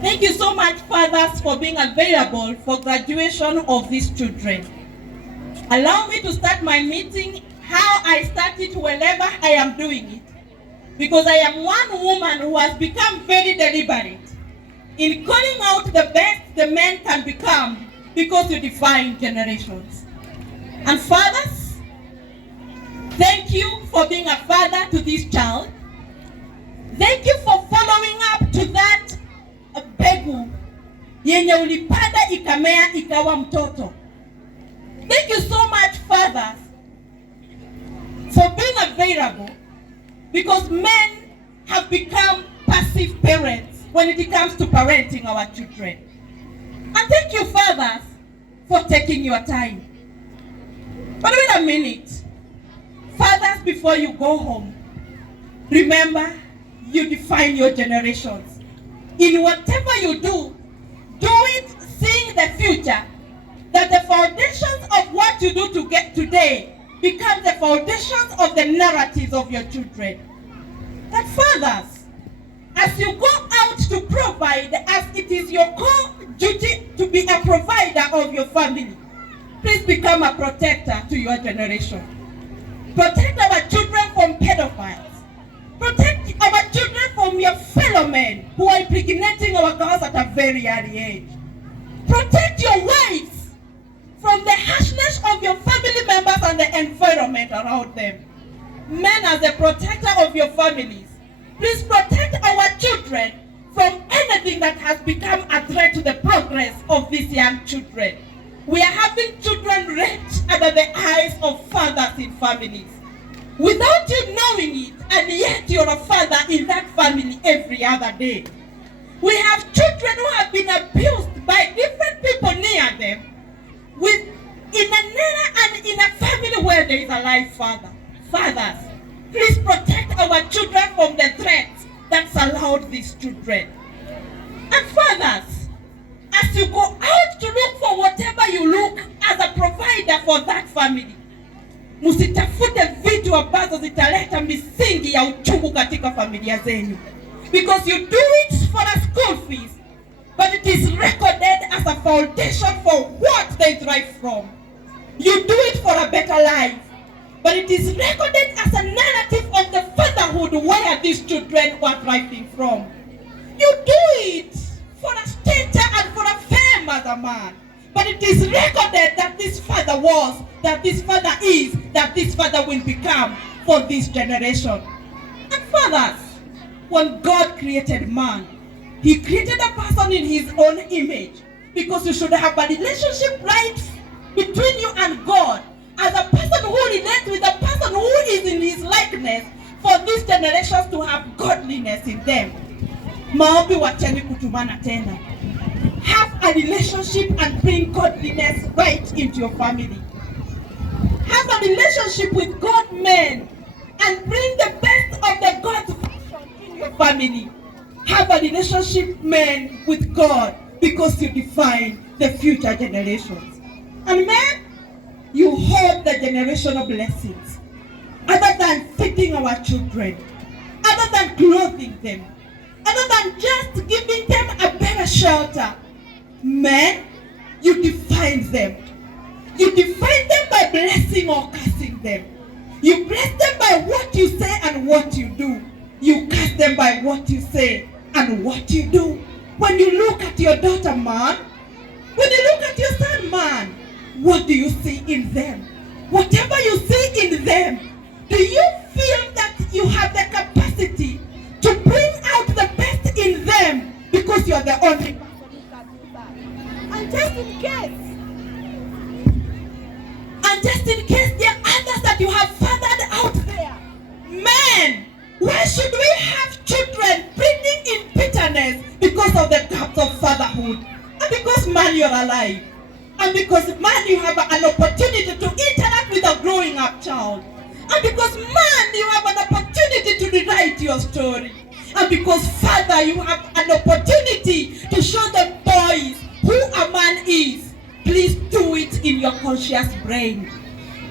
Thank you so much, fathers, for being available for graduation of these children. Allow me to start my meeting how I started wherever I am doing it. Because I am one woman who has become very deliberate in calling out the best the men can become because you define generations. And fathers, thank you for being a father to this child. Thank you for following up to that mbegu yenye ulipanda ikamea ikawa mtoto. Thank you so much, fathers, for being available, because men have become passive parents when it comes to parenting our children. And thank you, fathers, for taking your time. But wait a minute. Fathers, before you go home, remember, you define your generations. In whatever you do it seeing the future, that the foundations of what you do to get today become the foundations of the narratives of your children. That fathers, as you go out to provide, as it is your core duty to be a provider of your family, please become a protector to your generation. Protect our children from pedophiles. Protect our children from your fellow men who are impregnating our girls at a very early age. Protect your wives from the harshness of your family members and the environment around them. Men, as a protector of your families, please protect our children from anything that has become a threat to the progress of these young children. We are having children raped under the eyes of fathers in families, without you knowing it, and yet you're a father in that family every other day. We have children who have been abused by different people near them, in a family where there is a live father. Fathers, please protect our children from the threats that surround these children. And fathers, as you go out to look for whatever you look as a provider for that family, msitafute vitu ambazo zitaleta misingi ya uchungu katika familia zenyu. Because you do it for a school fees, but it is recorded as a foundation for what they derive from. You do it for a better life, but it is recorded as a narrative of the fatherhood where these children were deriving from. You do it for a stature and for a fame as a man, but it is recorded that this father was, that this father is, that this father will become for this generation. And fathers, when God created man, He created a person in His own image, because you should have a relationship right between you and God, as a person who relates with a person who is in His likeness, for these generations to have godliness in them. Maombi wacheni kutumana tena. Have a relationship and bring godliness right into your family. Have a relationship with God men and bring the best of the God's vision in your family. Have a relationship, men, with God, because you define the future generations. And men, you hold the generational blessings. Other than feeding our children, other than clothing them, other than just giving them a better shelter, men, you define them. You define them by blessing or cursing them. You bless them by what you say and what you do. You curse them by what you say and what you do. When you look at your daughter, man, when you look at your son, man, what do you see in them? Whatever you see in them, do you feel that you have the capacity to bring out the best in them because you're the only person who can do that? And just in case there are others that you have fathered out there, men, why should we have children breathing in bitterness because of the gaps of fatherhood? And because, man, you're alive. And because, man, you have an opportunity to interact with a growing up child. And because, man, you have an opportunity to rewrite your story. And because, father, you have an opportunity to show the boys who a man is. Please do it in your conscious brain.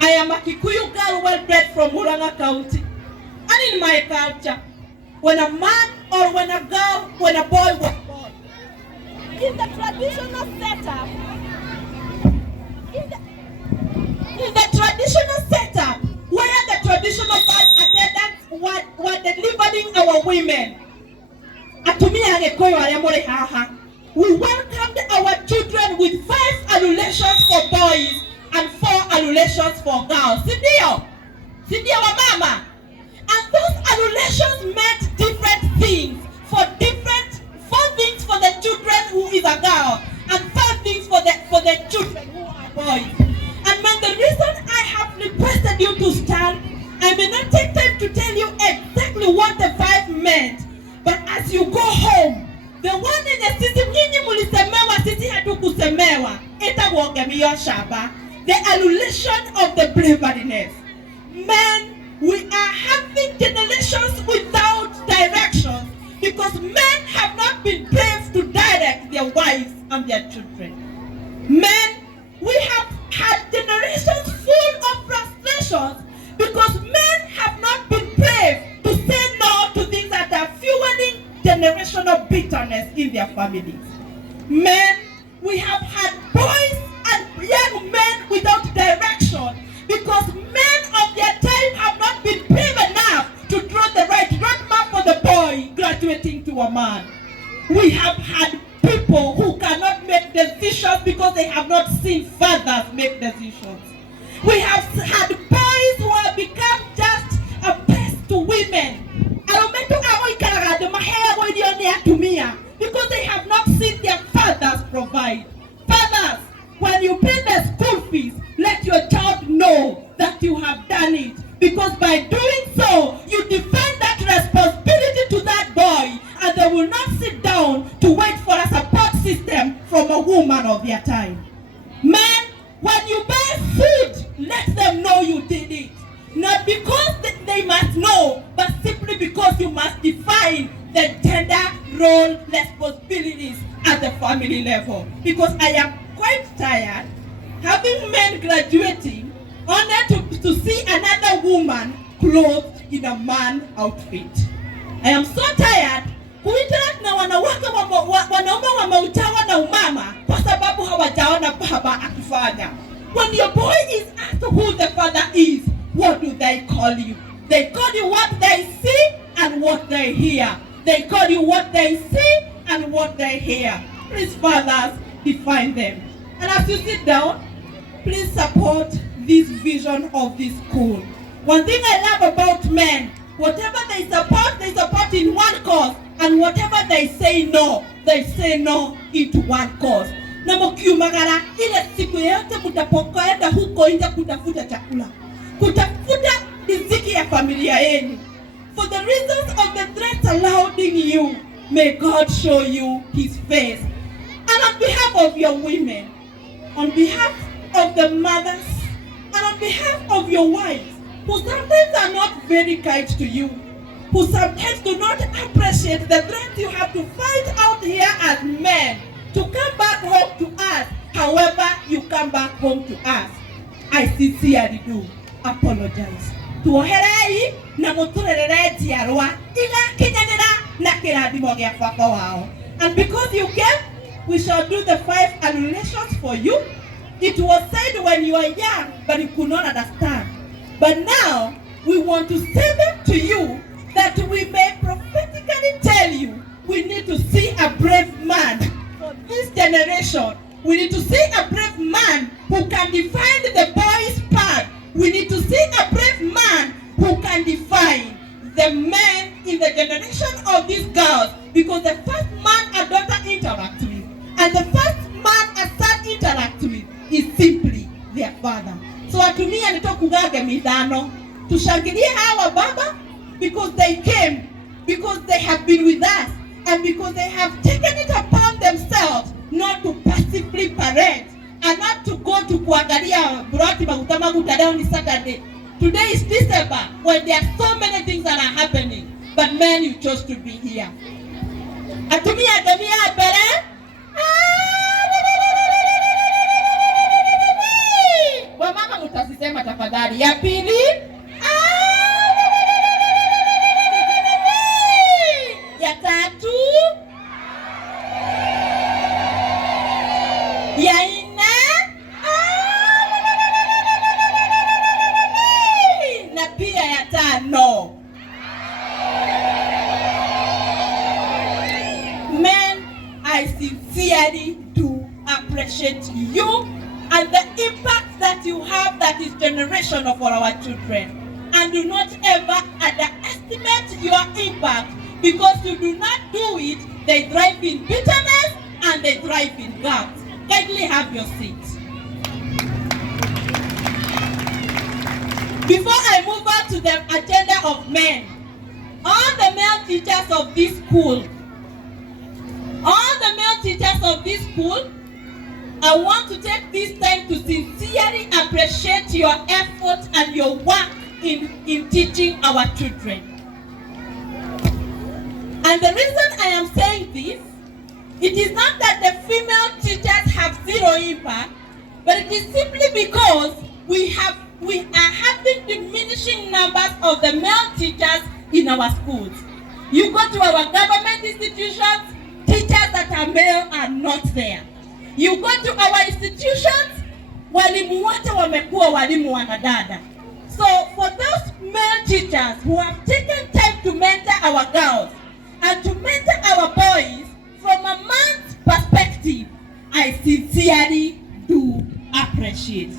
I am a Kikuyu girl well bred from Murang'a County. And in my culture, when a man or when a girl, when a boy was born, in the traditional setup, where the traditional birth attendants were delivering our women, we welcomed our children with 5 annulations for boys and 4 annulations for girls. Sindio wa mama. And those annulations meant different things. 4 things for the children who is a girl, and 5 things for the children who are boys. And man, the reason I have requested you to stand, I may not take time to tell you exactly what the 5 meant, but as you go home, the one in the system, nyinyi mulisemewa, sisi hatukusemewa, itakuongemia shaba, the annulation of the braveness. Men, we are having generations without direction because men have not been brave to direct their wives and their children. Men, we have had generations full of frustrations because men have not been brave to say no to things that are fueling generational bitterness in their families. Men, we have had boys and young men without direction because men of their time have not been brave enough to draw the right roadmap for the boy graduating to a man. We have had people who cannot make decisions because they have not seen fathers make decisions. We have had boys who have become just a pest to women because they have not seen their fathers provide. Fathers, when you pay the school fees, let your child know that you have done it, because by doing so, you defend that responsibility to that boy, and they will not sit down to wait for a support system from a woman of their time. Men, when you buy food, let them know you did it. Not because they must know, but simply because you must define the gender role responsibilities at the family level. Because I am quite tired having men graduating only to see another woman clothed in a man outfit. I am so tired kuinteract na wanawake wanaume wameutawa na umama kwa sababu hawajaona baba akifanya. When your boy is asked who the father is, what do they call you? They call you what they see and what they hear. They call you what they see and what they hear. Please, fathers, define them. And as you sit down, please support this vision of this school. One thing I love about men, whatever they support in one cause. And whatever they say no into one cause. Na mkiumagara ile siku yote mtapokwenda huko nje kutafuta chakula, kutafuta riziki ya familia yenu. For the reasons of the threats surrounding you, may God show you his face. And on behalf of your women, on behalf of the mothers, and on behalf of your wives, who sometimes are not very kind to you, who sometimes do not appreciate the threat you have to fight out here as men to come back home to us, however you come back home to us, I sincerely do apologize. Tuoherei na muturerere jiarwa ila kinyanira na kirathimo gia baba wao. And because you came, we shall do the 5 annulations for you. It was said when you were young, but you could not understand. But now, we want to say them to you that we may prophetically tell you we need to see a brave man for this generation. We need to see a brave man who can define the boy's part. We need to see a brave man who can define the men in the generation of these girls, because the first man a daughter interacts with, and the first man a son interacts with, is simply their father. So atumia nitokugage midano tushangilie hawa baba, because they came, because they have been with us, and because they have taken it upon themselves not to passively parent and not to go to kuangalia burati magutamaguta leo ni Saturday. Today is December, when there are so many things that are happening, but men, you chose to be here. Atumia jamia bere wamama mutasisema tafadhali. Ya pili, ya tatu, I sincerely do appreciate you and the impact that you have that is generational for our children. And do not ever underestimate your impact, because you do not do it, they drive in bitterness and they drive in gaps. Kindly have your seat. Before I move on to the agenda of men, all the male teachers of this school, I want to take this time to sincerely appreciate your effort and your work in teaching our children. And the reason I am saying this, it is not that the female teachers have zero impact, but it is simply because we are having diminishing numbers of the male teachers in our schools. You go to our government institutions, teachers that are male are not there. You go to our institutions, walimu wote wamekuwa walimu wanadada. So for those male teachers who have taken time to mentor our girls and to mentor our boys from a man's perspective, I sincerely do appreciate.